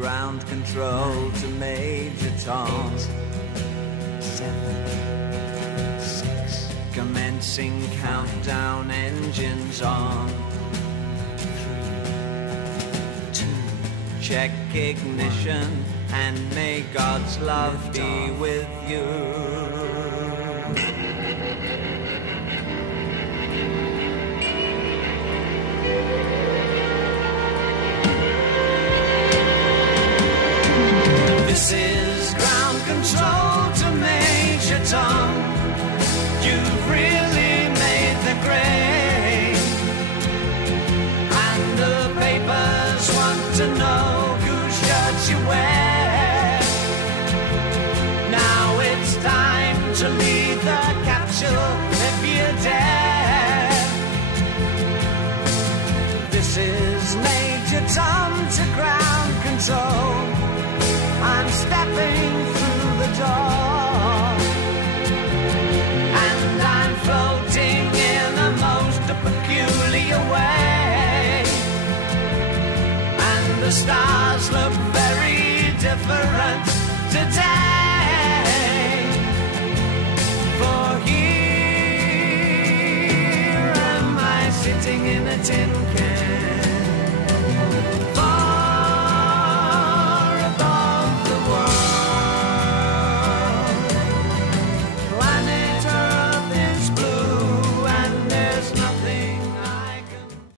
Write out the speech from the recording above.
ground control to Major Tom. 7, 6, commencing countdown, engines on. 3, 2, check ignition, and may God's love be with you. This is ground control to Major Tom. You've really made the grade, and the papers want to know whose shirts you wear. Now it's time to lead the capsule if you dare. This is Major Tom to ground control. I'm stepping through the door.